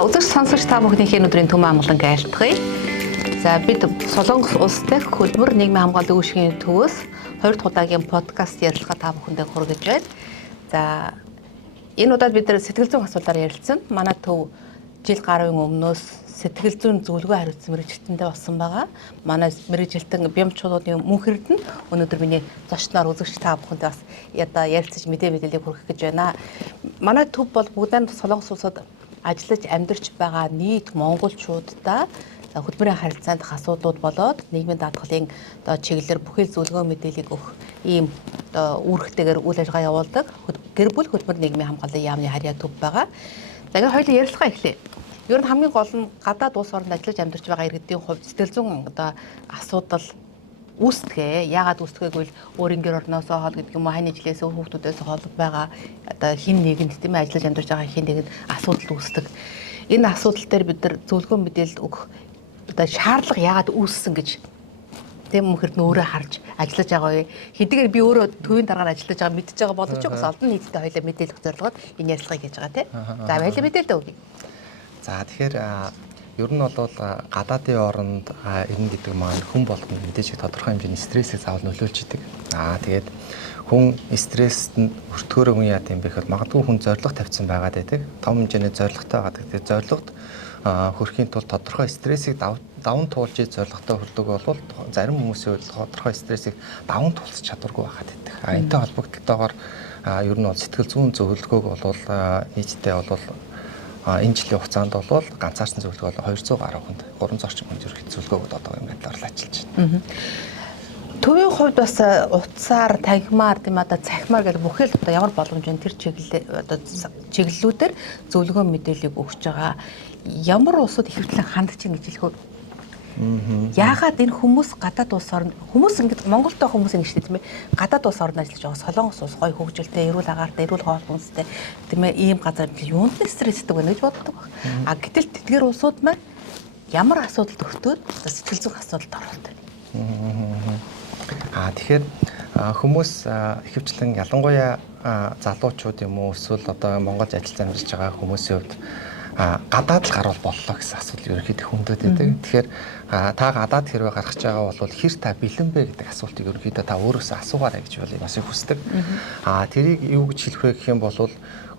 Үзэгч сонсогч та бүхнийхээ өдрийн төмөн амгалан айлтгая. За бид Солонгос улс дахь хөтөлбөр нийгмийн хамгааллын үүргийн төвөөс 2 дахь удаагийн подкаст ярилцлага та бүхэндээ хүргэж байна. За энэ удаад бид сэтгэл зүйн асуудлаар ярилцсан. Манай төв жил гаруй өмнөөс сэтгэл зүйн зөвлөгөө хариуцсан мэрэгчлэнтэй болсон байгаа. Манай мэрэгчлэн бямчуудын мөнх эрдэнэ өнөөдөр миний зочноор үзэгч та бүхэндээ бас ярилцаж мэдээллийг хүргэх гэж байна. Манай төв бол бүгдээ Солонгос улсад ажиллаж амьдарч байгаа нийт монголчуудаа хөтөлбөрийн харилцаанд асуудлууд болоод нийгмийн даатгалын чиглэлээр бүхэл зөвлөгөө мэдээллийг өгөх ийм үүрэгтэйгээр үйл ажиллагаа явуулдаг. Гэр бүл хөтөлбөр нийгмийн хамгааллын яамны харьяа төв байгаа. За ингээд хоёулаа ярилцлага эхлэе. Ер нь хамгийн гол нь гадаад улс оронд ажиллаж амьдарч байгаа иргэдийн хувьд сэтгэл зүйн асуудал үүсдэгэ. Яагаад үүсдэгээг бол өөрийн гэр орноосоо хол гэдэг юм уу, хань ижлээс хүүхдүүдээс хол байгаа хин нэгэнд тийм ажиллаж амьдарч байгаа хин нэгэнд асуудал үүсдэг. Энэ асуудал дээр бид нар зөвлөгөө мэдээлэл өгөх шаардлага яагаад үүссэн гэж тийм мөнхөрд нь өөрөө харж ажиллаж байгаа вэ? Хэдийгээр би өөрөө төвийн дараагаар ажиллаж байгаа мэдж байгаа боловч бас олон нийтэд хоёлаа мэдээлэх зорилгод энэ ярилцлагыг хийж байгаа тийм. За баярлалаа, мэдээлэл өгье. За тэгэхээр ер нь бол гадаадын оронд ирнэ гэдэг маань хүн болгоно мэдээж тодорхой хэмжээний стрессийг заавал нөлөөлж идэг. Тэгээд хүн стресст нь өртгөөрөө хүн яа гэм бэ гэхэд магадгүй хүн зориг тавьсан байгаад байдаг. Том хэмжээний зоригтой байгаа. Тэгээд зоригт хүрэхийн тулд тодорхой стрессийг даван туулж зоригтой хүрдэг бол зарим хүмүүсийн хувьд тодорхой стрессийг даван туулах чадваргүй байгаад байдаг. Энэтэй холбогдлолтойгоор ер нь бол сэтгэл зүйн зөвлөгөөг бол нийтдээ бол энэ жилийн хугацаанд бол ганцаарсан зөвлөгөө 200 гаруй хүнд 300 орчим хүнд ерөнхий зөвлөгөөгд одоо энэ байдлаар ажиллаж байна. Төвийн хувьд бас утсаар, тагмаар, тийм одоо цахимаар гэх бүхэл одоо ямар боломжтой тэр чиглэлүүдээр зөвлөгөө мэдээллийг өгч байгаа. Ямар улсууд ихэвчлэн хандж ин гэж хэлэх вэ? Яагаад энэ хүмүүс гадаад улс орнд хүмүүс ингэж Монголтой хүмүүс ингэ шүү дээ тийм ээ. Гадаад улс орнд ажиллаж байгаа Солонгос улс гоё хөгжилтэй, эрүүл агаартай, эрүүл хоол хүнстэй тийм ээ ийм газар юунд нь стресстэй байна гэж боддог баг. Гэтэл тэдгээр улсууд маань ямар асуудалд өгтөөд сэтгэл зүйн асуудалд оролдог. Тэгэхээр хүмүүс ихэвчлэн ялангуяа залуучууд юм уу эсвэл одоо Монголд ажиллаж амьдарч байгаа хүмүүсийн хувьд гадаад л гарвал боллоо гэсэн асуудал ерөнхийдөө хөндөд байдаг. Тэгэхээр та гадаад хэрвээ гарах гэж байгаа бол хэр та бэлэн бэ гэдэг асуултыг ерөнхийдөө та өөрөөсөө асуугаарай гэж бол бас их хүсдэг. Тэрийг юу гэж хэлэх вэ гэх юм бол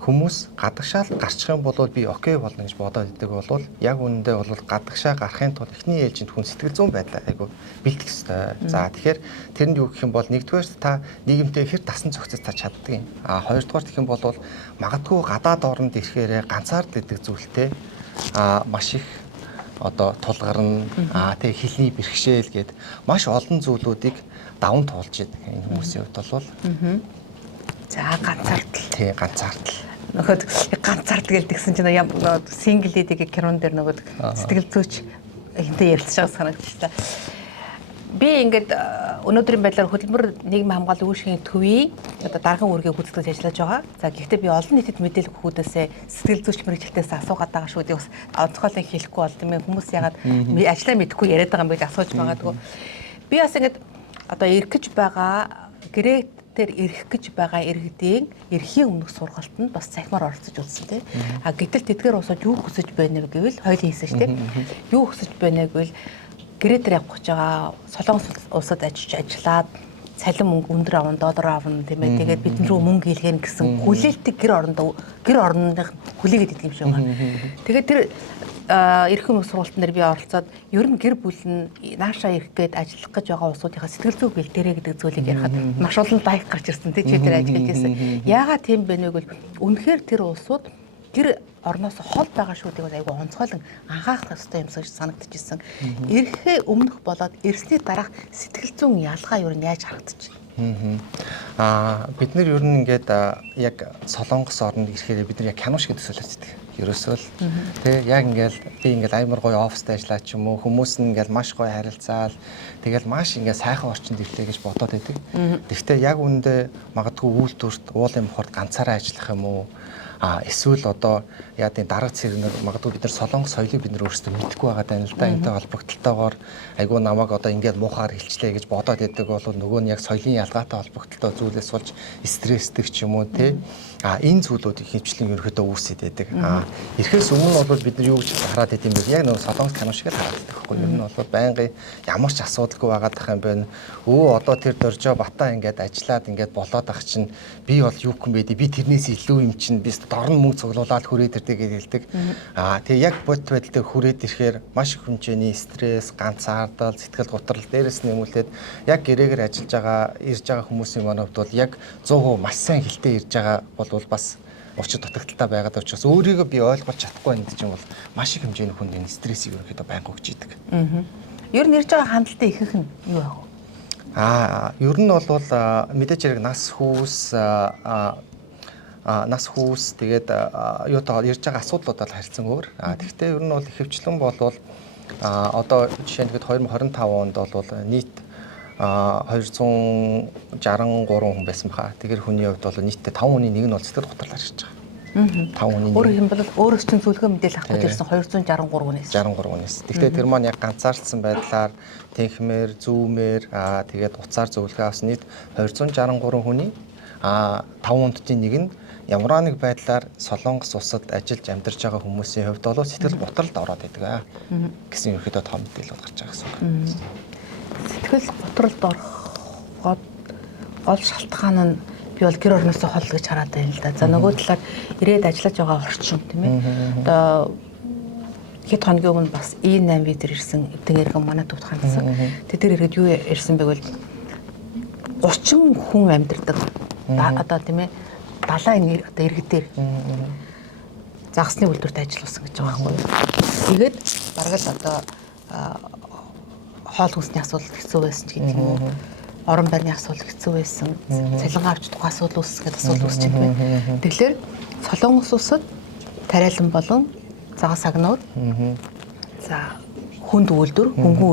хүмүүс гадагшаал гарчих юм бол би окей болно гэж бодоод идэг бол яг үүндээ бол гадагшаа гарахын тулд эхний ээлжинд хүн сэтгэл зүйн байдлаа айгу бэлтгэх ёстой. За тэгэхээр тэрэнд юу гэх юм бол нэгдүгээр та нийгэмтэй хэр дасан зохицож та чаддаг юм. Хоёрдугаар гэх юм бол магадгүй гадаад оронд ирэхээр ганцаард гэдэг зүйлтэй маш их одоо тулгарна тэг хэлний бэрхшээл гээд маш олон зүйлүүдийг даван туулж идэг энэ хүмүүсийн хувьд бол за ганцаардл. Тий ганцаардл. Нөхөд ганцаард гэлдэгсэн чинь сингл лидиг кинон дээр нөгөө сэтгэл зүйч энтэй ярилцж байгаа санагдчихлаа. Би ингээд өнөөдрийн байдлаар хөтөлбөр нийгмийн хамгааллын үүргийн төвийн одоо даргын үүргийг гүйцэтгэж ажиллаж байгаа. За гэхдээ би олон нийтэд мэдээлэл өгөхүүдээсээ сэтгэл зүйч мэрэгчлэлтээс асуугаад байгаа шүү. Бас онцгойлон хэлэхгүй бол тийм ээ хүмүүс ягаад ажиллаа мэдэхгүй яриад байгаа юм бэ асууж байгаадгүй. Би бас ингээд одоо ирэх гэж байгаа гэрээгээр ирэх гэж байгаа иргэдийн эрхийн өмнөх сургалтанд бас цахимаар оролцож үзсэн тийм. Гэтэл тэдгээр усад юу хүсэж байна вэ гэвэл хоёул хийсэн шүү тийм. Юу хүсэж байна гэвэл гэрээдэр явах гэж байгаа Солонгос улсад ажиллаад цалин мөнгө өндөр авна, доллар авна тийм ээ. Тэгээд бид рүү мөнгө хийлгэн гэсэн хүлээлтийг гэр орных хүлээгээд идэг юм шиг байна. Тэгээд тэр эрхэм өмнөх сургалтын дээр би оролцоод ер нь гэр бүл нь наашаа ирэх гээд ажиллах гэж байгаа улсуудынхаа сэтгэл зүй бэлтээрээ гэдэг зүйлийг ярихад маш олон лайк гарч ирсэн тийм чи тэр ажиллаж байсан. Яагаад тийм бэ вэ гэвэл үнэхээр тэр улсууд гэр орноос хол байгаа шүү гэдэг айгу онцгойлон анхаарах ёстой юмсаж санагдчихсэн. Ирэхээ өмнөх болоод ирсний дараах сэтгэл зүйн ялгаа юу нь яаж харагдаж байна? Бид нар ер нь ингээд яг Солонгос орнд ирэхээр бид нар яг кино шиг төсөөлөж байдаг. Ерөөсөө л тий яг ингээд би ингээд амар гоё оффистай ажиллаад ч юм уу хүмүүс нь ингээд маш гоё харилцаал тэгэл маш ингээд сайхан орчинд ирлээ гэж бодоод байдаг. Гэхдээ яг үүндээ магадгүй үйлдвэрт уулын бохорд ганцаараа ажиллах юм уу Эсвэл одоо яадын дарга цэргнэр магадгүй бид нар солонгос соёлыг бид нар өөрсдөө мэдхгүй байгаа даа л да. Энтэй холбогдлолтойгоор айгүй намайг одоо ингээд муухаар хэлчлээ гэж бодоод байдаг бол нөгөө нь яг соёлын ялгаатай холбогдлолтой зүйлээс болж стрессдэг ч юм уу тий. Энэ зүйлүүд хэмжлэн ерөөхдөө үүсээд байдаг. Ирэхээс өмнө бол бид нар юу гэж хараад идэм бэ? Яг нөгөө солонгос кино шиг л хараад байдаг байхгүй юу? Ер нь бол байнгын ямар ч асуудалгүй байгаад тах юм байна. Одоо тэр дөржөө бата ингээд ажиллаад ингээд болоод ах чинь би бол юу юм бэ? Би тэрнээс илүү юм чинь би дорн мөнгө цуглуулаад хүрээд ирдэг гэж хэлдэг. Тэгээ яг бод байдалтай хүрээд ирэхээр маш их хэмжээний стресс, ганцаардал, сэтгэл готрол дээрээс нэмүүлээд яг гэрээгээр ажиллаж байгаа, ирж байгаа хүмүүсийн манай хувьд бол яг 100% маш сайн хилтэй ирж байгаа бол бас учир дутагдaltaй байгаад учраас өөрийгөө би ойлгож чадахгүй байна гэж юм бол маш их хэмжээний хүнд энэ стрессийг ерөнхийдөө байнга өгч идэг. Ер нь ирж байгаа хандлтын ихэнх нь юу вэ? Ер нь бол мэдээж хэрэг нас хүүс тэгээд юутайгаар ирж байгаа асуудлууд бол харилцан өөр. Тэгвэл ер нь бол ихэвчлэн бол одоо жишээ нь 2025 онд бол нийт 263 хүн байсан баха. Тэгэхээр хүний хувьд бол нийтдээ 5 хүний нэг нь бол сэтгэл готрол харж байгаа. 5 хүний. Өөр юм бол өөрөөс чинь зөвлөгөө мэдээлэл авах гэж ирсэн 263 хүнээс. 63 хүнээс. Тэгвэл тэр маань яг ганцаардсан байдлаар тэнхмээр, зүүмээр тэгээд уцаар зөвлөгөө авсан нийт 263 хүний 5 хүндийн нэг нь ямар нэг байдлаар Солонгос улсад ажиллаж амьдарч байгаа хүмүүсийн хувьд бол сэтгэл готролд ороод байдаг гэсэн ерөөхдөө том мэдээлэл гарч байгаа гэсэн. Сэтгэл готролд ороход гол шалтгаан нь би бол гэр орноосоо хол гэж хараад байна л да. За нөгөө талаар ирээд ажиллаж байгаа орчин тийм ээ. Одоо хэд хоногийн өмнө бас E8 дээр ирсэн эдэн иргэн манай төвд хандсан. Тэр иргэд юу ярьсан бэ гэвэл 30 хүн амьдардаг. Одоо тийм ээ 70 одоо иргэдээр загсны үйлдвэрт ажилласан гэж байгаа байхгүй юу. Тэгээд бараг л одоо хоол хүнсний асуудал хэцүү байсан ч гэдэг юм уу. Орон байрны асуудал хэцүү байсан. Цалингаа авч тухайн асуудал үүсэх гэдэг асуудал үүсэж байна. Тэгэхээр Солонгос улсад тариалан болон цагаан сагнуур за хүнд үйлдвэр, хөнгөн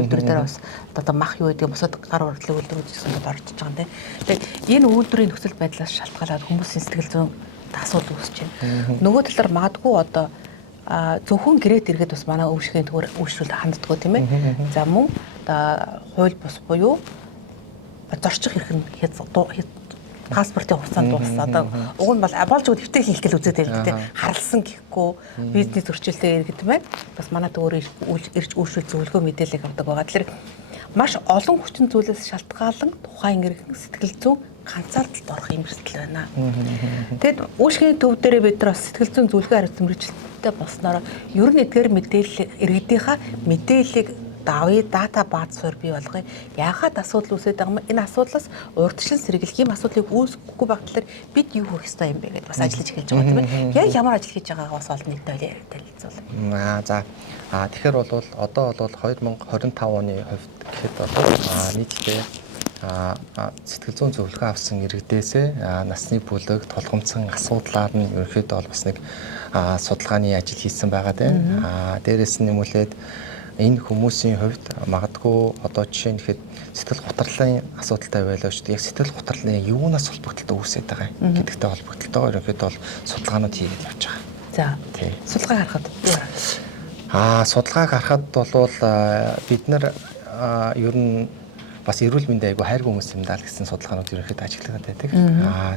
үйлдвэр дээр бас одоо мах юу гэдэг бусад гар урлаг үйлдвэрүүд гэсэн орж иж байгаа юм. Тэгээд энэ үйлдвэрийн нөхцөл байдлаас шалтгаалаад хүмүүсийн сэтгэл зүйн асуудал үүсэж байна. Нөгөө талаар магадгүй одоо зөвхөн гэрээт иргэд бас манай өвшгийн төгөр үйлчлүүлэлт ханддаггүй тийм ээ. За мөн одоо хууль бус буюу зорчих хэрэг нь паспортын хугацаанд дууссан. Одоо уг нь бол болж өгд хэвтэй хийх гэл үзээд байдаг тийм харалсан гэхгүй бизнес зөрчилтэй иргэд байна. Бас манай төгөр ирж үйлчлүүлэлт зөвлөгөө мэдээлэл авдаг байгаа. Тэгэхээр маш олон хүчин зүйлээс шалтгаалan тухайн иргэн сэтгэл зүйн ганцаардалд орох юм эрсдэл байна. Тэгэд өвшгийн төв дээрээ бид нар бас сэтгэл зүйн зөвлөгөө хариуцсан мэргэжилттэй болсноор ер нь эдгээр мэдээлэл иргэдийнхаа мэдээллийг давъя дата бааз суурь бий болгоё. Яагаад асуудал үүсээд байгаа юм? Энэ асуудлаас урьдчилан сэргийлэх юм асуудлыг үүсгэхгүй багтлаар бид юу хийх ёстой юм бэ гэдээ бас ажиллаж эхэлж байгаа тийм ээ. Яг ямар ажил хийж байгаагаа бас олон нийтэд танилцуулъя. За тэгэхээр бол одоо бол 2025 оны хувьд гэхэд бол нийтдээ сэтгэл зүйн зөвлөгөө авсан иргэдээсээ насны бүлэг тулгымцсан асуудлаар нь ерөнхийдөө бол бас нэг судалгааны ажил хийсэн байгаа тийм. Дээрээс нь нэмүүлээд энэ хүмүүсийн хувьд магадгүй одоо жишээ нь ихэд сэтгэл готрлын асуудалтай байлаа шүү дээ. Яг сэтгэл готрлын юунаас холбогдолтой үүсээд байгаа юм гэдэгтэй холбогдолтойгоор ерөнхийдөө бол судалгаанууд хийгээд явж байгаа. За. Судалгаа харахад юу харах? Судалгааг харахад бол бид нар ер нь бас эрүүл мэндийн айгу хайргүй хүмүүс юм даа л гэсэн судалгаанууд ерөнхийдөө ажиглагаад байдаг.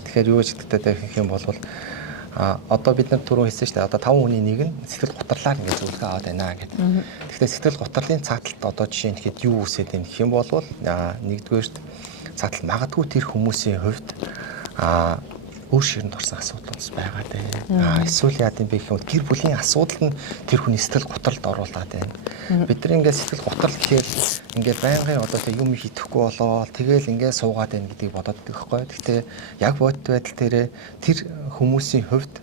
Тэгэхээр юу гэж хэлдэг гэх юм бол одоо бид нар түрүү хэлсэн шүү дээ. Одоо 5 хүний нэг нь сэтгэл готрлаар ингээд зөвлөгөө аваад байна гэдэг. Тэгэхээр сэтгэл готрлын цааталт одоо жишээ нь хэд юу үсээд байна гэх юм бол нэгдүгээрт цааталт магадгүй тэр хүмүүсийн хувьд өөр ширэнд орсон асуудал байгаа дээ. Эсвэл яа гэм бэ гэх юм бол гэр бүлийн асуудал нь тэр хүний сэтгэл готролд оруулаад байна. Бид нар ингээд сэтгэл готрол гэхээр ингээд байнгын одоо тэг юм хийхгүй болоо тэгэл ингээд суугаад байна гэдгийг бодоод байгаа байхгүй. Гэхдээ яг бодит байдал тэр хүмүүсийн хувьд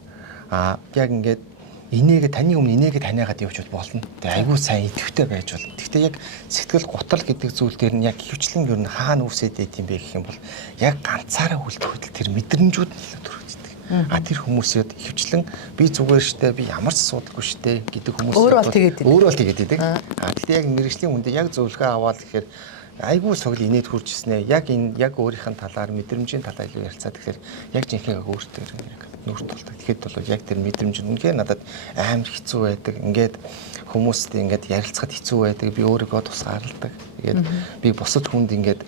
яг ингээд таны өмнө инээгээ таниагаад явж болно. Тэгээ айгүй сайн идэвхтэй байж болно. Гэхдээ яг сэтгэл готрол гэдэг зүйл дээр нь яг хөвчлэн юу н хаана үсээд байт юм бэ гэх юм бол яг ганцаараа үлдэх үед тэр мэдрэмжүүд нь төрөгддөг. Тэр хүмүүсэд хөвчлэн би зүгээр штэ би ямар ч асуудалгүй штэ гэдэг хүмүүс өөр бол тэгээд идэг. Гэхдээ яг мэрэгжлийн хүндээ яг зөвлөгөө аваад гэхээр айгүй согл инээд хурж ирснэ. Яг өөрийнх нь талаар мэдрэмжийн талаар илүү ярилцаад тэгэхээр яг жинхэнэ өөртөө яг нүүр тулдаг. Тэгэхэд бол яг тэр мэдрэмж үнэхээр надад амар хэцүү байдаг. Ингээд хүмүүстэй ингээд ярилцахад хэцүү байдаг. Би өөрийгөө тусгаарладаг. Тэгээд би бусад хүнд ингээд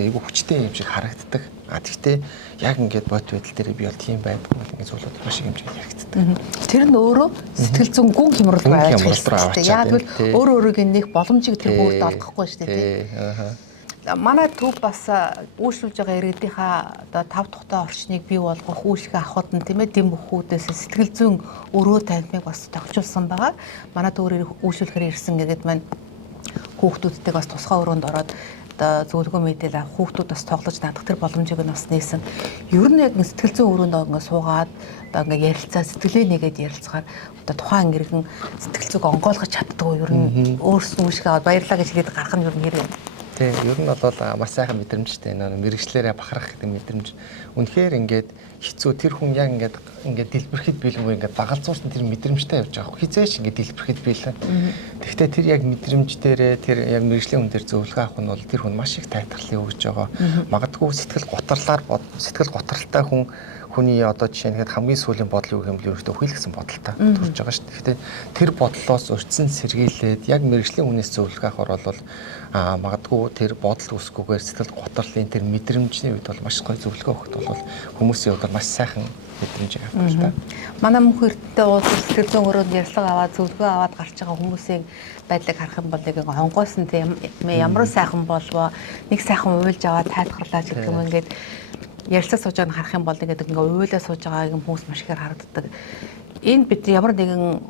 айгүй хүчтэй юм шиг харагддаг. Гэхдээ яг ингээд бод байдал дээр би бол тийм байдгүй ингээд зүйлүүд маш их хэмжээнд яригддаг. Тэр нь өөрөө сэтгэл зүйн гүн хямрал байж байгаа. Яг л өөрөө нэг боломжийг тэр бүрд олгохгүй шүү дээ тийм. Манай төв бас үйлчлүүлж байгаа иргэдийнхаа одоо 5 тухтай орчныг бий болгох үйлчлэгээ авахд нь тийм ээ дэм бүхүүдээс сэтгэл зүйн өрөө танхимыг бас тогтчулсан байгаа. Манай төвөр үйлчлүүлэхээр ирсэн гэдэг маань хүүхдүүдтэй бас тусгай өрөөнд ороод одоо зөвлөгөө мэдээлэл авах хүүхдүүд бас тоглож надах тэр боломжийг нь бас нээсэн. Ер нь яг сэтгэл зүйн өрөөнд ингээд суугаад одоо ингээд ярилцаа сэтгэлээ нэгээд ярилцахаар одоо тухайн иргэн сэтгэл зүйг онгойлгож чаддгүй ер нь өөрснөө шиг баярлаа гэж хэлээд гарах нь ер нь хэрэг. Тий, ер нь бол маш сайхан мэдрэмжтэй нөө мэрэгчлэрээ бахарах гэдэг мэдрэмж. Үнэхээр ингээд хэцүү тэр хүн яг ингээд дэлбэрэхэд биелэнгүй ингээд дагалзуурсан тэр мэдрэмжтэй явж байгаа. Хизээш ингээд дэлбэрэхэд биелэн. Тэгэхдээ тэр яг мэдрэмж дээрээ тэр яг мэрэгжлийн хүн дээр зөвлөгөө авах нь бол тэр хүн маш их тайлбарлалыг өгж байгаа. Магадгүй сэтгэл готралтай хүний одоо жишээ нь хамгийн сүүлийн бодлыг өгөх юм бол өөртөө хүлгэсэн бодолтой төрж байгаа шүү дээ. Гэхдээ тэр бодлоос урьдчилан сэргийлээд яг мэрэгжлийн хүнээс зөвлөгөө авахар бол магадгүй тэр бодол үсгүйгээр сэтгэл готрлын тэр мэдрэмжний үед бол маш гоё зөвлөгөө өгөхд бол хүмүүсийн хувьд маш сайхан мэдрэмж авах л та. Манай мөнхөртөө уулзах сэтгэл зүйн өрөөнд ярьцлага аваад зөвлөгөө аваад гарч байгаа хүмүүсийн байдлыг харах юм бол нэг онгойсон тийм ямар сайхан болвоо нэг сайхан уйлж аваад тайлбарлаа гэдэг юм ингээд ярилцаа сууж байгааг харах юм бол ингээд уйлаа сууж байгааг хүмүүс маш ихээр харагддаг. Энэ бид ямар нэгэн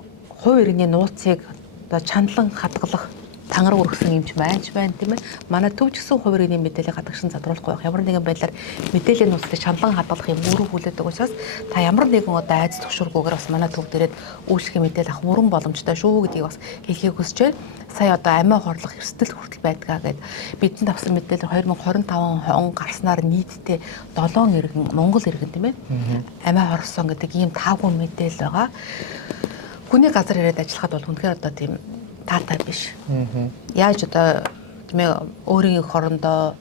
хувь иргэний нууцыг одоо чандлан хадгалах тангар өргөсөн юм ч байна тийм ээ. Манай төв ч гэсэн хувь иргэний мэдээлэл гадагшин задруулахгүй байх. Ямар нэгэн байдлаар мэдээллийн нууцыг чандлан хадгалах юм үүрэг хүлээдэг учраас та ямар нэгэн одоо айц төгшөргүйгээр бас манай төв дээрээ үйлчлэгийн мэдээлэл авах бүрэн боломжтой шүү гэдгийг бас хэлхийг хүсэж байна. Сая одоо амиа хорлох эрсдэл хүртэл байдгаа гэд бидэнд авсан мэдээлэл 2025 он гарснаар нийтдээ 7 иргэн Монгол иргэн тийм ээ. Амиа хорсон гэдэг ийм 5 хүн мэдээлэл байгаа. Хүний газар ирээд ажиллахад бол үнэхээр одоо тийм таатай биш. Яаж одоо тийм ээ өөрийн хорондоо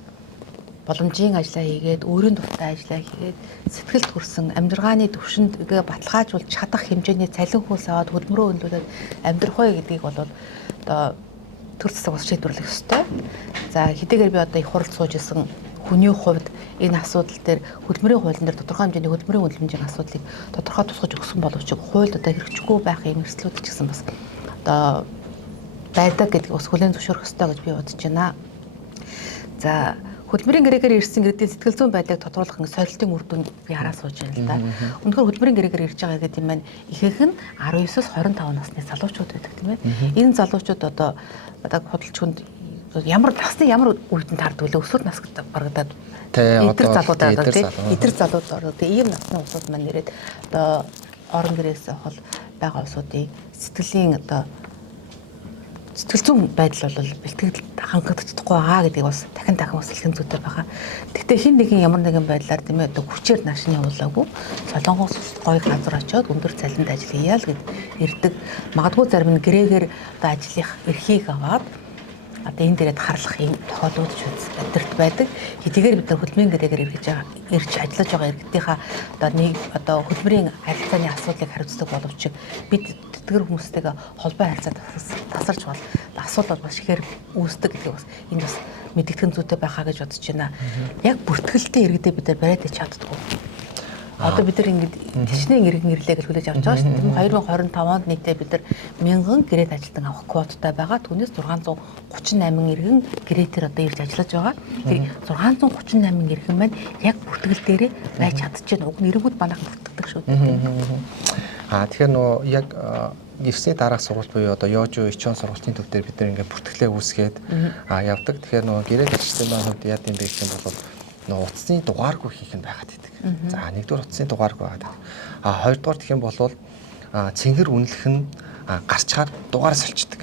боломжийн ажиллаа хийгээд өөрийн дуртай ажиллаа хийгээд сэтгэлд хүрсэн амьдрагааны төвшөнд баталгаажуулж чадах хэмжээний цалин хөлс аваад хөдөлмөрөө өнлүүлээд амьдрах вэ гэдгийг бол одоо төр засаг бас шийдвэрлэх ёстой. За хэдийгээр би одоо их хурал сууж исэн хүний хувьд энэ асуудал дээр хөдөлмөрийн хуулийн дээр тодорхой хэмжээний хөдөлмөрийн үнэлэмжийн асуудлыг тодорхой тусгаж өгсөн боловч хуульд одоо хэрэгжихгүй байх юм эрсдлүүд ч гэсэн бас одоо байдаг гэдгийг бас хүлээн зөвшөөрөх ёстой гэж би бодож байна. За хөдөлмөрийн гэрээгээр ирсэн иргэдийн сэтгэл зүйн байдлыг тодруулах сорилтын үр дүнд би хараа сууж байна л да. Өнөхөр хөдөлмөрийн гэрээгээр ирж байгаа гэдэг юм байна. Ихэнх нь 19-с 25 насны залуучууд байдаг тийм ээ. Энэ залуучууд одоо худалчгонд ямар үед нь таардаг вэ? Өсвөр нас барагдаад эдгэр залуудаад тийм эдгэр залууд ордог. Ийм насны улсууд маань нэрээд одоо орон гэрээс хол байгаа улсуудын сэтгэлийн одоо сэтгэл зүйн байдал бол бэлтгэл хангагдахгүй байгаа гэдгийг бас дахин бас хэлхэн зүйтэй байгаа. Гэхдээ хин нэгэн ямар нэгэн байдлаар тийм ээ одоо хүчээр наашны явуулаагүй Солонгос гоё газар очиод өндөр цалинд ажил хийя л гэд ирдэг. Магадгүй зарим нь гэрээгээр одоо ажлын эрхийг аваад одоо энэ дээрээ харлах юм тохиолдлууд ч өдөрт байдаг. Хэдийгээр бид нар хөдөлмөрийн гэрээгээр ирж ажиллаж байгаа иргэдийнхаа одоо хөдөлмөрийн харилцааны асуудлыг хариуцдаг боловч бид тэтгэр хүмүүстэйгээ холбоо харилцаа тасарч бол асуудал бас ихээр үүсдэг гэдгийг бас энэ бас мэдгэдэгэн зүйтэй байхаа гэж бодож байна. Яг бүртгэлтэй иргэдээ бид нар бариад чаддаггүй. Одоо бид нар ингээд тишнээ иргэн ирлээ гэж хүлээж авч байгаа шүү дээ. 2025 онд нийтдээ бид нар 1000 гэрээд ажилтан авах квотатай байгаа. Түүнээс 638 иргэн гэрээтэр одоо ирж ажиллаж байгаа. Тэр 638 иргэн маань яг бүртгэл дээрээ байж чадчихна. Уг нэргүүд манайхан бүртгэдэг шүү дээ. Тэгэхээр нөө яг гэрсний дараах сургалт буюу одоо Ёжо Ичон сургалтын төв дээр бид нар ингээд бүртгэлээ үүсгээд явдаг. Тэгэхээр нөө гэрээд ажилтны манууд яа гэм бэ гэх юм бол нөө утасны дугааргүй хийх нь байгаад байдаг. За нэгдүгээр утасны дугааргүй байгаад байдаг. Хоёрдугаар гэх юм бол цэнгэр үнэлэх нь гарчгаар дугаар солилцдог.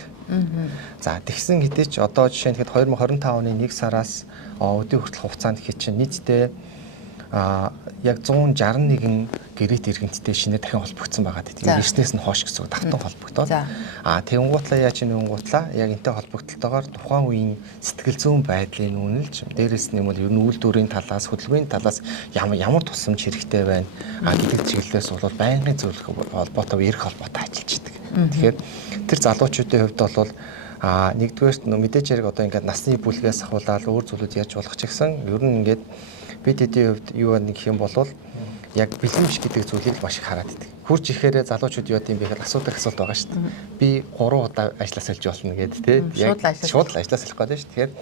За тэгсэн хэдий ч одоо жишээ нь 2025 оны 1 сараас өдөө хүртэл хугацаанд хий чинь нийтдээ яг 161 гэрээт иргэнттэй шинээр дахин холбогдсон байгаа гэдэг. Ирснээс нь хойш гэсэн үг давтан холбогдоод. Тэнгуутлаа яаж нэнгуутлаа яг энтэй холбогдлолтойгоор тухайн үеийн сэтгэл зүйн байдлын үнэлж дээрээс нь юм бол ер нь үйлдвэрийн талаас хөдөлгөөний талаас ямар тусламж хэрэгтэй байна гэдэг чиглэлээс бол байнгын зөвлөх холбоотой эрх холбоотой ажиллаж байдаг. Тэгэхээр тэр залуучуудын хувьд бол нэгдүгээр мэдээж хэрэг одоо ингээд насны бүлгээс ахуулаад өөр зүйлүүд яаж болох ч гэсэн ер нь ингээд бид хэдийн хувьд юу нэг гэх юм бол яг бэлэмж гэдэг зүйлийг маш их хараад идэг. Хурж ихээр залуучууд юу гэдэм бэ гэхээр асуудаг асуулт байгаа шүү дээ. Би 3 удаа ажиллаж сэлж болно гэдэг тийм яг шууд ажиллаж сэлэх гэдэг шүү. Тэгэхээр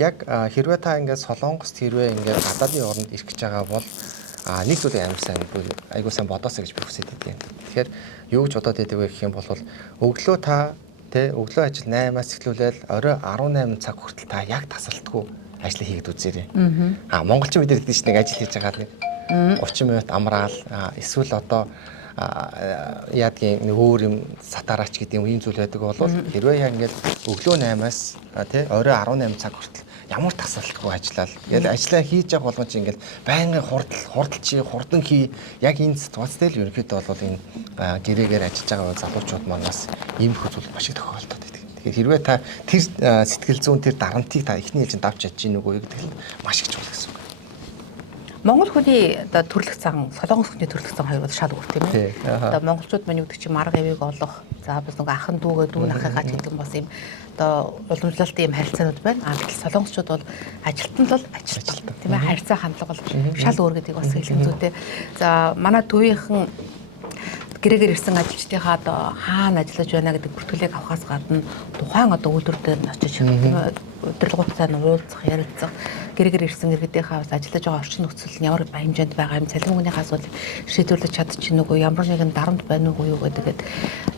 яг хэрвээ та ингээд Солонгост хэрвээ ингээд гадаадын орнд ирэх гэж байгаа бол нэг зүйлийг амар сайн айгуу сайн бодоосоо гэж би хүсэж идэв. Тэгэхээр юу гэж бодоод идэв гэх юм бол өглөө та өглөө ажил 8-аас эхлүүлээд орой 18 цаг хүртэл та яг тасралтгүй ажил хийгээд үзээрэй. Монголчин бид нар гэдэг чинь нэг ажил хийж байгаа нэг 30 минут амраал эсвэл одоо яадгийн нэг өөр юм сатараач гэдэг юм ийм зүйл байдаг бол хэрвээ яг ингээд өглөө 8-аас орой 18 цаг хүртэл ямар тасралтгүй ажиллаад яг ажиллаа хийж байгаа болгон чи ингээд байнгын хурдан хий яг энэ ситуацтэй л ерөнхийдөө бол энэ гэрээгээр ажиллаж байгаа залуучууд манаас ийм их зүйл маш их тохиолдоод байдаг. Тэгэхээр хэрвээ та тэр сэтгэл зүйн тэр дарамтыг та эхний ээлжинд авч чадж гин үгүй гэдэг нь маш их чухал гэсэн үг. Монгол хүний одоо төрөлх зан, Солонгос хүний төрөлх зан хоёр бол шал өөр тийм ээ. Одоо монголчууд маань юу гэдэг чинь марга явыг олох, за бас нэг ахын дүүгээ дүү нахыгаа гэдэг юм бас юм одоо уламжлалт ийм харилцаанууд байна. Гэтэл солонгосчууд бол ажилтнал бол ажилтнал тийм ээ. Харьцаа хандлага бол шал өөр гэдэг бас хэлэх зүйтэй. За манай төвийнхэн гэрээгээр ирсэн ажилчдынхаа одоо хаана ажиллаж байна гэдэг бүртгэлийг авахаас гадна тухайн одоо үйлдвэр дээр нь очиж удирдлагуудтай нь уулзах, ярилцах, гэрээгээр ирсэн иргэдийнхаа бас ажиллаж байгаа орчин нөхцөл нь ямар хэмжээнд байгаа юм, цалинмөгнийхээ асуудлыг шийдвэрлэж чадчихна уу, ямар нэгэн дарамт байна уу юу гэдгээд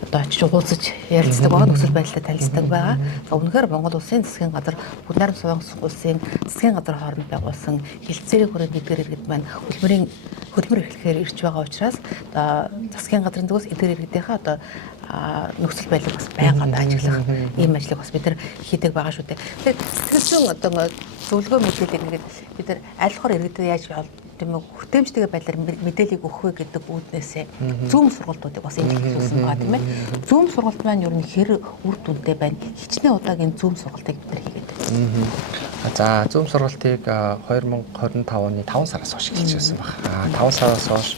одоо очиж уулзаж ярилцдаг байгаа нөхцөл байдлаа танилцдаг байгаа. Өмнөхөр Монгол улсын засгийн газар, Бүгд найрамд Солонгос улсын засгийн газар хооронд байгуулсан хилцээрийн хүрээнд эдгээр иргэд маань хөдөлмөр эрхлэхээр ирж байгаа учраас засгийн газрын зүгээс эдгээр иргэдийнхаа одоо нөхцөл байдлыг бас байнга ажиглах ийм ажлыг бас бид нар хийдэг байгаа шүү дээ. Тэгэхээр сэтгэл зүйн одоо зөвлөгөө мэдээлэл ингээд бид нар аль болохоор иргэдэд яаж тийм үү хүртээмжтэй байдлаар мэдээллийг өгөх вэ гэдэг үүднээсээ зүүн сургалтуудыг бас илэрхийлсэн байгаа тийм ээ. Зүүн сургалт маань ер нь хэр үр дүнтэй байна. Хичнээн удаагийн зүүн сургалтыг бид нар хийгээд байна. За зүүн сургалтыг 2025 оны 5 сараас хойш эхэлж байсан байна. 5 сараас хойш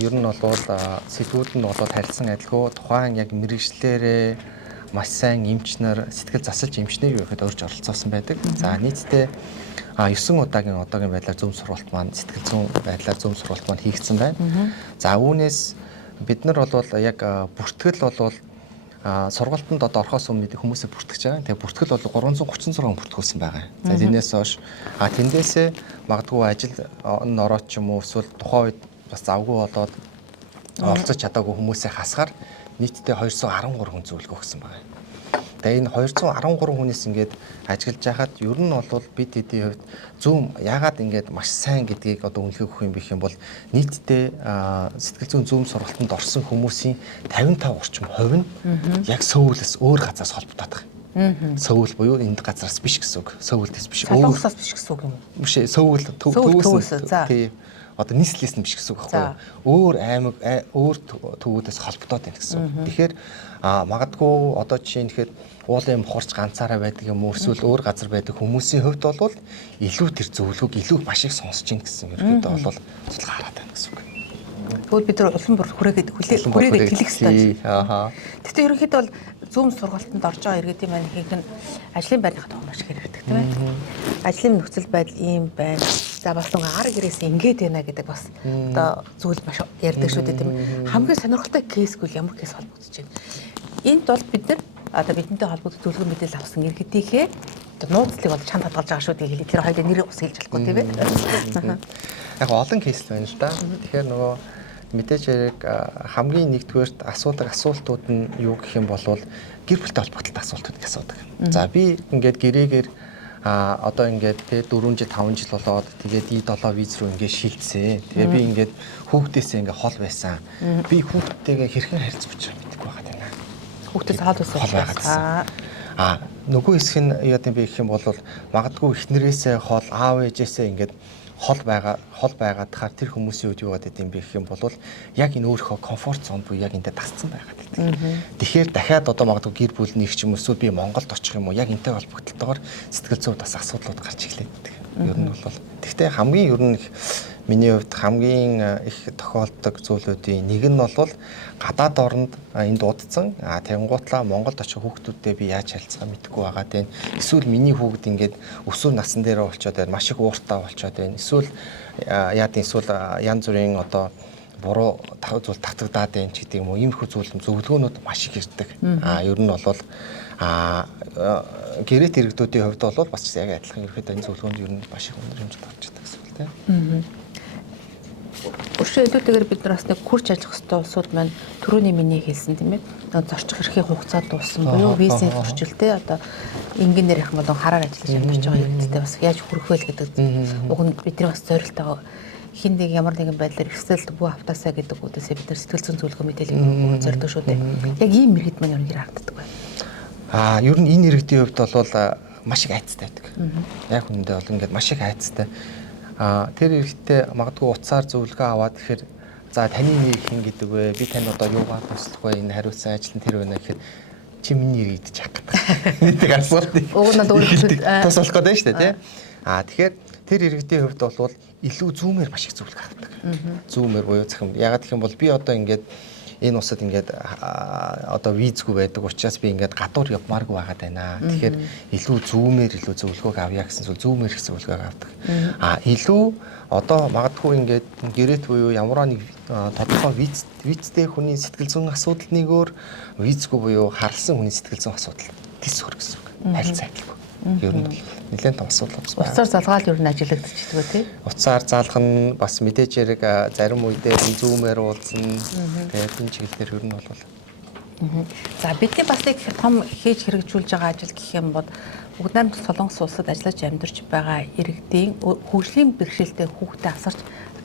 ер нь бол сэтгүүд нь болоод харилцан адилгүй тухайн яг мэрэгчлэрээ маш сайн эмчнэр сэтгэл засалж эмчнэр юу гэхэд орж оролцоосон байдаг. За нийтдээ 9 удаагийн одоогийн байдлаар зүүн сургалт маань сэтгэл зүйн байдлаар зүүн сургалт маань хийгдсэн байна. За үүнээс бид нар бол яг бүртгэл бол сургалтанд одоо орохоос өмнө хүмүүсээ бүртгэж байгаа. Тэгээ бүртгэл бол 336 бүртгүүлсэн байгаа. За тэрнээс хойш тэндээсээ магадгүй ажил ороод ч юм уу эсвэл тухайн үед бас завгүй болоод оролцож чадаагүй хүмүүсээ хасгаар нийтдээ 213 хүн зөвлөгөө өгсөн байна. Тэгээ энэ 213 хүнээс ингээд ажиллаж байхад ер нь бол бид хэдийн хувьд зүүн яагаад ингээд маш сайн гэдгийг одоо үнэлгээ өгөх юм бэх юм бол нийтдээ сэтгэл зүйн зүүн сургалтанд орсон хүмүүсийн 55 орчим хувь нь яг Сөүлээс өөр газраас холбогдоод байгаа. Сөүл буюу энэ газраас биш гэсэн үг. Сөүлдээс биш. Солонгосоос биш гэсэн үг юм уу? Биш. Сөүл төвөөс. Тий. Одоо нийслэлээс нь биш гэсэн үг байхгүй юу? Өөр аймаг, өөр төвүүдээс холбогдоод байна гэсэн үг. Тэгэхээр магадгүй одоо жишээ нь тэгэхээр уулын хурц ганцаараа байдаг юм уу эсвэл өөр газар байдаг хүмүүсийн хувьд бол илүү тэр зөвлөгөөг илүү маш их сонсож ийн гэсэн ерөөдөө бол цэцлэг хараад байна гэсэн үг. Тэгвэл бид нар улам бүр хүрээгээд хэлэх хэрэгтэй. Гэхдээ ерөнхийдөө бол зүүн сургалтанд орж байгаа иргэдийн маань ихэнх нь ажлын байрныхаа тухай маш хэрэгтэй тийм ээ. Ажлын нөхцөл байдал ийм байна. За бас нэг ар гэрээс ингэж байна гэдэг бас одоо зүйл маш ярьдаг шүү дээ тийм ээ. Хамгийн сонирхолтой кейсгүй ямар кейс холбогдож байна. Энд бол бид нар одоо бидэнтэй холбогдох зөвлөгөө мэдээлэл авсан иргэдийнхээ одоо нууцлыг бол чанд хадгалж байгаа шүү дээ хэлээ. Тэр хоёрын нэрийг ус хэлж болохгүй тийм ээ. Яг олон кейс байна л да. Тэгэхээр нөгөө мэдээж хэрэг хамгийн нэгдүгээрт асуудаг асуултууд нь юу гэх юм бол гэр бүлтэй холбоотой асуултуудыг асуудаг. За би ингээд гэрээгээр одоо ингээд тэ 4 жил 5 жил болоод тэгээд И7 виз рүү ингээд шилжсэн. Тэгээ би ингээд хүүхдээсээ ингээд хол байсан. Би хүүхдтэйгээ хэрхэн харилцаж байгаа мэдэхгүй байгаа юм. Хүүхдээс хол байсан. Нөгөө хэсэг нь яа гэм бэ гэх юм бол магадгүй эхнэрээсээ хол аав ээжээсээ ингээд хол байгаадахаар тэр хүмүүсийн үед юу гэдэг юм бэ гэх юм бол яг энэ өөрийнхөө комфорт зон буюу яг энтэй тасцсан байгаад гэдэг. Тэгэхээр дахиад одоо магадгүй гэр бүл нэг ч юм эсвэл би Монголд очих юм уу яг энтэй холбогдлолтойгоор сэтгэл зүйд бас асуудлууд гарч эхлэв гэдэг. Ер нь бол тэгтээ хамгийн ер нь миний хувьд хамгийн их тохиолддог зүйлүүдийн нэг нь бол гадаад орнд энд дуудсан тэнгуутлаа Монголд очих хүүхдүүдтэй би яаж харилцаа мэдэхгүй байгаа тийм эсвэл миний хүүхд ингээд өсвөр насн дээр болчоод байна маш их ууртаа болчоод байна эсвэл эсвэл янз бүрийн одоо буруу зүйл татагдаад байна ч гэдэг юм уу иймэрхүү зөвлөгөөнүүд маш их ирдэг. Ер нь бол гэрээт иргэдүүдийн хувьд бол бас яг адилхан ерөөхдөө энэ зөвлөгөөнд ер нь маш их өндөр хэмжээнд орж идэг гэсэн үг тийм. Өөрөөр хэлбэл бид нар бас нэг хурж ажиллах хэвээр улсууд маань түрүүний миний хэлсэн тийм ээ. Зорчих эрхийн хугацаа дууссан буюу визийн зөрчилтэй одоо энгийнээр их болон хараар ажиллаж амьдарч байгаа хэрэгтээ бас яаж хүрэх вэ гэдэг уг нь бидний бас зорилтоо хин нэг ямар нэгэн байдлаар эсэлт бүх автасаа гэдэг үгдээсээ бид нар сэтгэл зүйн зөвлөгөө мэдээлэл зорддог шүү дээ. Яг ийм иргэд маань юу харагддаг вэ? Ер нь энэ иргэдийн хувьд бол маш их айцтай байдаг. Яг хүндээ бол ингээд маш их айцтай. Тэр иргэдтэй магадгүй утсаар зөвлөгөө аваад тэгэхээр за таны нэр хин гэдэг вэ? Би тань одоо юугаар туслах вэ? Энэ хариуцсан ажил нь тэр байна гэхээр чи миний иргэд яах гэдэг. Нэг асуултыг. Уг нь туслах гэдэг нь шүү дээ, тийм. Тэгэхээр тэр иргэдийн хувьд бол илүү зүүмээр маш их зөвлөгөө авдаг. Зүүмээр буюу захим. Ягаад гэх юм бол би одоо ингээд энэ усад ингээд одоо визгүй байдаг учраас би ингээд гадуур явмааргүй байгаад байна. Тэгэхээр илүү зүүмээр илүү зөвлөгөөг авъя гэсэн зүйл зүүмээр их зөвлөгөөг авдаг. Илүү одоо магадгүй ингээд гэрээт буюу ямар нэг тодорхой визтэй хүний сэтгэл зүйн асуудал нэгөөр визгүй буюу харлсан хүний сэтгэл зүйн асуудал тис хөр гэсэн үг. Харилцаа адилгүй. Ер нь нэлээд том асуудал бас байна. Уцаар залгаал ер нь ажиглагдчихдаг үү тий? Уцаар залгах нь бас мэдээж хэрэг зарим үедээ зүүмээр уулзсан. Тэгээд энэ чиглэлээр ер нь бол. За бидний бас нэг том хийж хэрэгжүүлж байгаа ажил гэх юм бол бүгд найрамд Солонгос улсад ажиллаж амьдарч байгаа иргэдийн хөгжлийн бэрхшээлтэй хүүхдэд асарч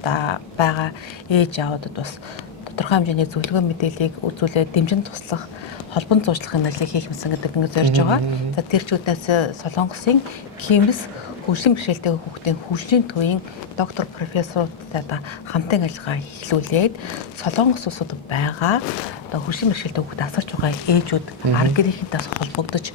байгаа ээж аавуудад бас тодорхой хэмжээний зөвлөгөө мэдээллийг үзүүлээд дэмжин туслах холбон зуучлахын ажлыг хийх юмсан гэдэг нэг зорж байгаа. За тэр чигтээс Солонгосын Кимс хөгжлийн бэрхшээлтэй хүүхдийн хөгжлийн төвийн доктор профессоруудтай хамтын ажиллагаа эхлүүлээд Солонгос улсад байгаа хөгжлийн бэрхшээлтэй хүүхдэд асарч байгаа ээжүүд арга гэрийнхэнтэй холбогдож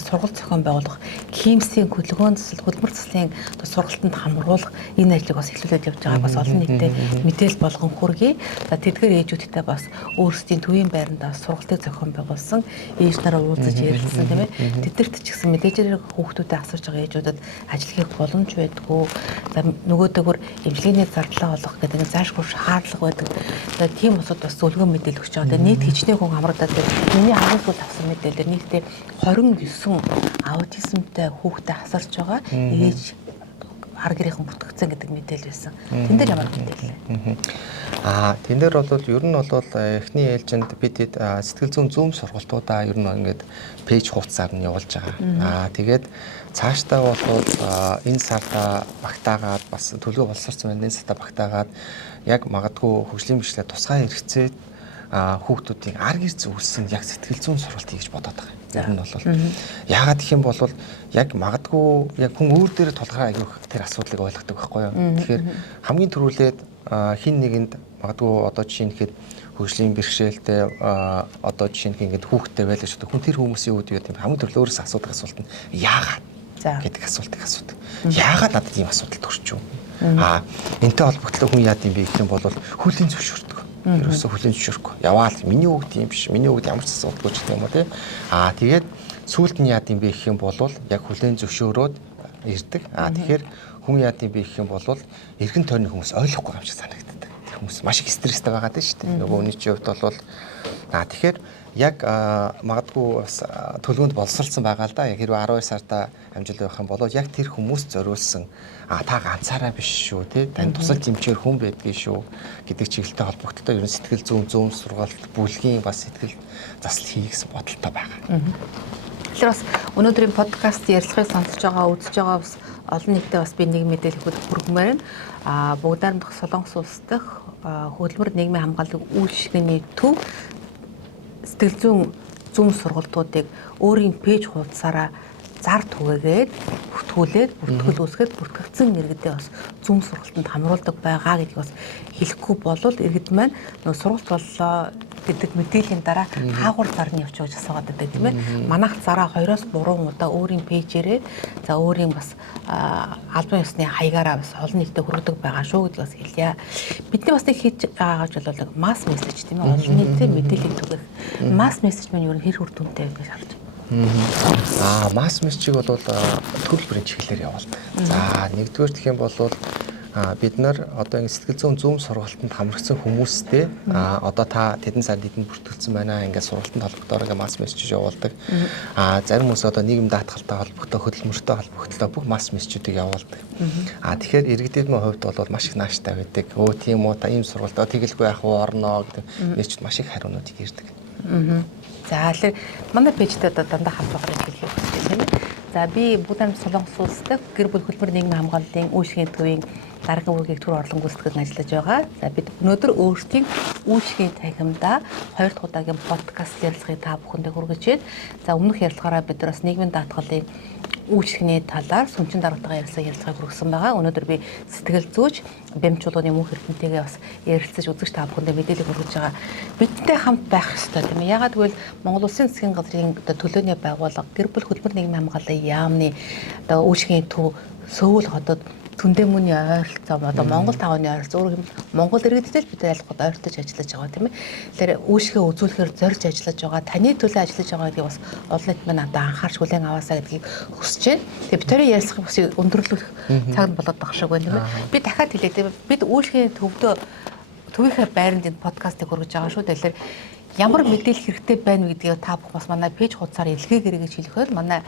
сургалт зохион байгуулах, Кимсийн хөдөлгөөн засал, хөдөлмөр заслын сургалтанд хамруулах энэ ажлыг бас эхлүүлээд явж байгаа. Бас олон нийтэд мэдээлэл болгон хүргэе. За тэдгээр ээжүүдтэй бас өөрсдийн төвийн байранда сургалтыг зохион байгуулсан, ээж нараа уулзаж ярилцсан тийм ээ. Тэднэрт ч гэсэн мэдээж хүүхдүүдэд асууж байгаа ээжүүдэд ажил хийх боломж байдгүй. За нөгөөдөөгөр эмчилгээний зардлаа олох гэдэг нэг заашгүй шаардлага байдаг. За тийм усуд бас зөвлөгөө мэдээлэл өгч байгаа. Нийт хичнээн хүн хамрагдаад миний харуулгууд авсан мэдээлэл нийтдээ 29 аутизмтай хүүхдэд асарч байгаа ээж арга гэрийнхэн бүртгэгдсэн гэдэг мэдээлэл байсан. Тэн дээр ямар мэдээлэл? Тэн дээр бол ер нь бол эхний ээлжинд бид сэтгэл зүйн зүүм сургалтуудаа ер нь ингээд пэйж хуудасаар нь явуулж байгаа. Тэгээд цаашдаа бол энэ сарда багтаагаад бас төлөв боловсрсон байна. Энэ сарда багтаагаад яг магадгүй хөгжлийн бэрхшээлээ тусгай хэрэгцээд хүүхдүүдийн арга гэр зүйлсэн яг сэтгэл зүйн сургалт хийж бодоод байгаа. Ер нь бол яагаад гэх юм бол яг магадгүй яг хүн өөр дээр тулгараа аяг тэр асуудлыг ойлгодог байхгүй юу. Тэгэхээр хамгийн түрүүлээд хин нэгэнд магадгүй одоо жишээ нь ихэд хөгжлийн бэрхшээлтэй одоо жишээ нь ингээд хүүхдтэй байлаа шүү дээ. Хүн тэр хүмүүсийн үед юм хамгийн түрүүл өөрөөсөө асуудаг асуулт нь яагаад гэдэг асуултыг асуудаг. Яагаад надад ийм асуудал төрчих вэ? Энтэй холбогдлоо хүн яад юм бэ гэх юм бол хүлийн зөвшөөрдөг. Ерөөсөө хүлийн зөвшөөрөхгүй. Яваал миний хүүгд юм биш. Миний хүүгд ямар ч асуудалгүй ч юм уу тий. Тэгээд сүүлд нь яад юм бэ гэх юм бол яг хүлийн зөвшөөрөөд ирдэг. Тэгэхээр хүн яад юм бэ гэх юм бол эргэн тойрны хүмүүс ойлгохгүй юм шиг санагддаг. Тэр хүмүүс маш их стресстэй байгаа дээ шүү дээ. Нөгөө хүний чинь хувьд бол тэгэхээр яг магадгүй бас төлөвөнд боловсралсан байгаа л да. Яг хэрвээ 12 сарда амжилт байх юм бол яг тэр хүмүүст зориулсан та ганцаараа биш шүү тий. Тань тусал дэмжээр хүн байдгийг шүү гэдэг чиглэлтэй холбогдолтой ерөн сэтгэл зүйн сургалт бүлгийн бас сэтгэл засал хийх гэсэн бодолтой байгаа. Тэгэхээр бас өнөөдрийн подкаст ярилцлагыг сонсож байгаа, үзэж байгаа бас олон нийтэд бас би нэг мэдээлэл хүргэмээр байна. Бүгд найрамдах Солонгос улс дахь хөдөлмөр нийгмийн хамгааллын үйлчилгээний төв сэтгэл зүйн сургалтуудыг өөрийн пэйж хуудасаараа зар түгээгээд бүртгүүл үүсгээд бүртгэгдсэн иргэдээ бас зүм сургалтанд хамруулдаг байгаа гэдгийг бас хэлэхгүй болвол иргэд маань нөө сургалт боллоо гэдэг мэдээллийн дараа хаагур зарны явж байгаа асуугаад байдаг тийм ээ. Манайх зараа 2-3 удаа өөрийн пэйжээрээ за өөрийн бас албан ёсны хаягаараа бас олон нийтэд хүргэдэг байгаа шүү гэдгийг бас хэлье. Бидний бас нэг хийж байгаа гэж бол масс мессеж тийм ээ. Олон нийтэд мэдээлэл түгэх. Масс мессеж маань юу нэр үр дүнтэй гэж харж байна. Масс мессежийг бол төлбөрийн чиглэлээр явуулдаг. За нэгдүгээр гэх юм бол бид нар одоо ингэ сэтгэл зүйн зүүн сургалтанд хамрагдсан хүмүүстэй одоо та тэдэн сард эдэнд бүртгэгдсэн байна ингээд сургалтанд холбогдоор ингээ масс мессеж явуулдаг. Зарим хүмүүс одоо нийгэм даатгалтай холбогдоо хөдөлмөртэй холбогдлоо бүх масс мессежүүдийг явуулдаг. Тэгэхээр иргэдийн хувьд бол маш их нааштай байдаг. Тийм уу та ийм сургалтаа тэгэлгүй яах вэ орноо гэдэг мессежд маш их хариунуудыг ирдэг. За тэгэхээр манай пэйжтэй одоо дандаа хамт байгааг хэлхийг хүсэж байна. За би Бүгд Солонгос улстай гэр бүл хөтөлбөр нийгмийн хамгааллын үйлчлэгийн төвийн даргын үүргийг төр орлон гүйцэтгэж ажиллаж байгаа. За бид өнөөдөр өөрсдийн үйлчлэгийн танхимдаа 2 дахь удаагийн подкаст ярилцлагыг та бүхэндээ хүргэж байна. За өмнөх ярилцлагаараа бид бас нийгмийн даатгалын үйлчлэгний талаар сүмчин даргатай ярилцлагыг хүргэсэн байгаа. Өнөөдөр би сэтгэл зүйч бямч чуулганы мөнх эрдэнэтэйгээ бас ярилцаж үзэж та бүхэндээ мэдээлэл хүргэж байгаа. Бидэнтэй хамт байх ёстой тийм ээ. Ягаад гэвэл Монгол Улсын засгийн газрын төлөөний байгууллага гэр бүл хөтөлбөр нийгмийн хамгааллын яамны одоо үйлчлэгийн төв Сөүл хотод Түндээмүний ойролцоо одоо Монгол тавны ойролцоо өөрөөр хэлбэл Монгол иргэдтэй л бид айлгууд ойртож ажиллаж байгаа тийм ээ. Тэгэхээр үйлчлэгээ үзүүлэхээр зорж ажиллаж байгаа, таны төлөө ажиллаж байгаа гэдгийг бас олон нийт маань одоо анхаарч хүлээн аваасаа гэдгийг хүсэж байна. Тэгээ бид тэрийн ярилцлагыг бас өндөрлөх цаг нь болоод байгаа шиг байна тийм ээ. Би дахиад хэлээ тийм ээ. Бид үйлчлэгийн төвийнхээ байранд энэ подкастыг хүргэж байгаа шүү. Тэгэхээр ямар мэдээлэл хэрэгтэй байна вэ гэдгийг та бүх бас манай пэйж хуудасаар илгээгээр гэж хэлэхээр манай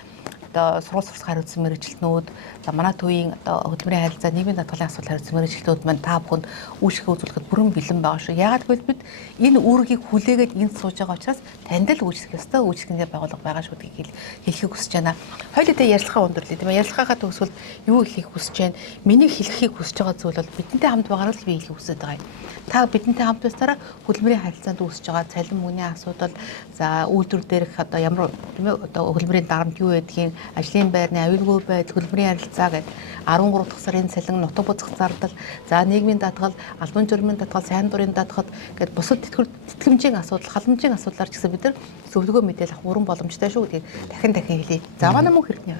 одоо сургууль сурах хариуцсан мэрэгчлэнүүд за манай төвийн одоо хөтөлбөрийн харилцаа нийгмийн даатгалын асуудал хариуцсан мэрэгчлэнүүд маань та бүхэнд үйлчлэгээ үзүүлэхэд бүрэн бэлэн байгаа шүү. Яагаад гэвэл бид энэ үүргийг хүлээгээд энд сууж байгаа учраас танд л үйлчлэх ёстой үйлчлэгээ байгуулга байгаа шүү гэдгийг хэлхийг хүсэж байна. Хоёулаа ярилцлага өндөрлөе тийм ээ. Ярилцлагаа төгсвөл юу хэлхийг хүсэж байна? Миний хэлхийг хүсэж байгаа зүйл бол бидэнтэй хамт байгаараа л би хэлхийг хүсэж байгаа юм. Та бидэнтэй хамт байсараа хөтөлбөрийн харилцаанд үүсэж байгаа цалин мөнгөний асуудал за үйлдвэр дээрх одоо ямар тийм ээ одоо хөтөлбөрийн дарамт юу байдгийг ажлын байрны аюулгүй байдал хөтөлбөрийн харилцаа гэдэг 13 дахь сарын цалин нутаг бузах зардал за нийгмийн даатгал албан журмын даатгал сайн дурын даатгал гэдэг бусад тэтгэмжийн асуудал халамжийн асуудлаар ч гэсэн бид нар зөвлөгөө мэдээлэл авах бүрэн боломжтой шүү гэдгийг дахин хэлье. За манай мөн хэрэг нь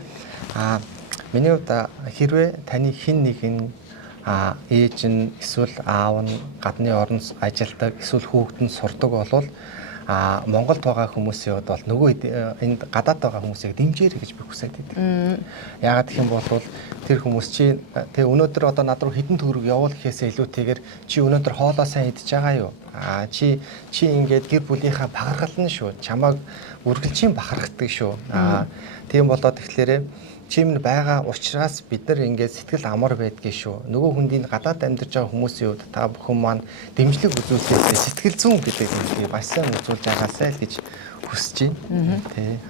миний хувьд хэрвээ таны хэн нэгэн ээж нь эсвэл аав нь гадны орнд ажилладаг эсвэл хүүхэд нь сурдаг болвол Монголд байгаа хүмүүсийн хувьд бол нөгөө энд гадаад байгаа хүмүүсийг дэмжээрэй гэж би хүсэж байдаг. Яагаад гэх юм бол тэр хүмүүс чи тэг өнөөдөр одоо над руу хэдэн төгрөг явуул гэхээсээ илүүтэйгээр чи өнөөдөр хоолоо сайн идэж байгаа юу? Чи ингээд гэр бүлийнхаа бахархал нь шүү. Чамайг үргэлжийн бахархдаг шүү. Тийм болоод тэгэхээр чимэр байгаа учраас бид нар ингээд сэтгэл амар байдгийг шүү. Нөгөө хүндийн гадаад амьдарч байгаа хүмүүсийн хувьд та бүхэн маань дэмжлэг үзүүлээд сэтгэл зүйн гэдэг бас сайн үзүүлж байгаасай л гэж хүсэж байна.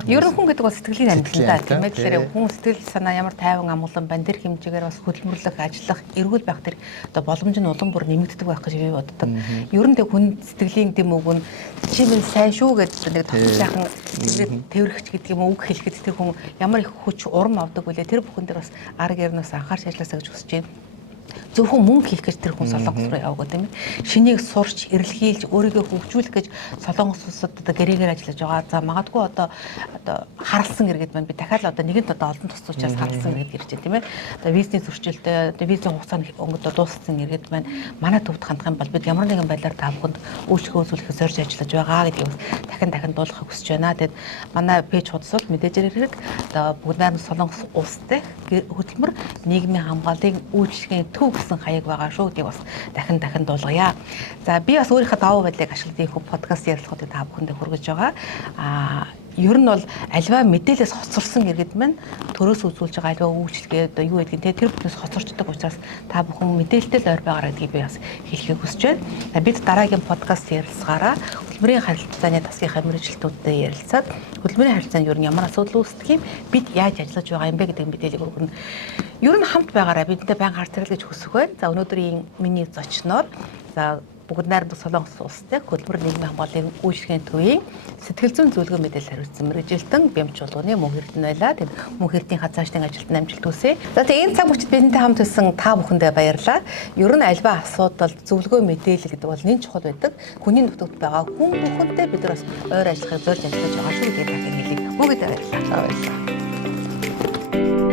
Ер нь хүн гэдэг бол сэтгэлийн амьтан тийм ээ. Тэгэхээр хүн сэтгэл санаа ямар тайван амгалан байна тэр хэмжээгээр бас хөдөлмөрлөх, ажиллах, эргүүл байх тэр одоо боломж нь улам бүр нэмэгддэг байх гэж би боддог. Ер нь тэг хүн сэтгэлийн дэм үг нь чи минь сайн шүү гэдэг нэг тогтчихсан тэрвэрхч гэдэг юм үг хэлэхэд тэр хүн ямар их хүч урам авдаг үлээ тэр бүхэн дээр бас арга ярнаас анхаарч ажилласаа гэж хүсэж байна. Зөвхөн мөнгө хийх гэж тэр хүн Солонгос руу яваагүй тийм ээ. Шинийг сурч, эрэлхийлж, өөрийгөө хөгжүүлэх гэж Солонгос улсад одоо гэрээгээр ажиллаж байгаа. За магадгүй одоо харалсан иргэд маань би дахиад одоо нэгэнт одоо олон тус учраас харалсан иргэд ирж байна тийм ээ. Одоо визний зөрчилтэй, одоо визийн хугацааны өнгөдөө дууссан иргэд маань манай төвд хандах юм бол бид ямар нэгэн байдлаар та бүхэнд үйлчлэгээ үзүүлэхэд зорж ажиллаж байгаа гэдгийг дахин дуулгахыг хүсэж байна. Тэгэд манай пэйж хуудас бол мэдээж хэрэг одоо Бүгд Солонгос улстай хөтөлбөр нийгмийн хамгааллын үйлчлэгийн төв гэсэн хаяг байгаа шүү гэдгийг бас дахин дуулгая. За би бас өөрийнхөө давуу байдлыг ашиглаж их подкаст ярилцлагуудыг та бүхэндээ хүргэж байгаа. Ер нь бол альва мэдээлэлээс хоцорсон иргэд маань төрөөс үзүүлж байгаа альва үйлчлэгээ одоо юу гэдгийг тэр бүхнээс хоцорчдаг учраас та бүхэн мэдээлэлтэй л ойр байгаарай гэдгийг би бас хэлхийг хүсэж байна. Бид дараагийн подкаст ярилцлагаараа хөтөлбөрийн харилцааны тасгийнхаа мэргэжилтүүдтэй ярилцаад хөтөлбөрийн харилцаанд ер нь ямар асуудал үүсдэг юм бид яаж ажиллаж байгаа юм бэ гэдэг мэдээллийг өргөнө. Ер нь хамт байгаарай бидэнтэй байнга харц хэрэглэж хүсэх байна. За өнөөдрийн миний зочноор за бүгд найрамдах Солонгос улстай хөтөлбөр нийгмийн хамгааллын үйлчлэгийн төвийн сэтгэл зүйн зөвлөгөө мэдээлэл хариуцсан мэргэжилтэн бямч чуулганы мөн эрдэнэ байлаа. Тийм мөн эрдэнийн хазаачдын ажилтны амжилт хүсье. За тэгээ энэ цаг мөчид бидэнтэй хамт байсан та бүхэндээ баярлалаа. Ер нь альва асуудалд зөвлөгөө мэдээлэл гэдэг бол нэн чухал байдаг. Хүний нөхцөлд байгаа хүн бүхэндээ бид нар бас ойр ажиллахыг зорж ажиллаж байгаа шүү гэдэг хэлье. Бүгд баярлалаа. Баярлалаа.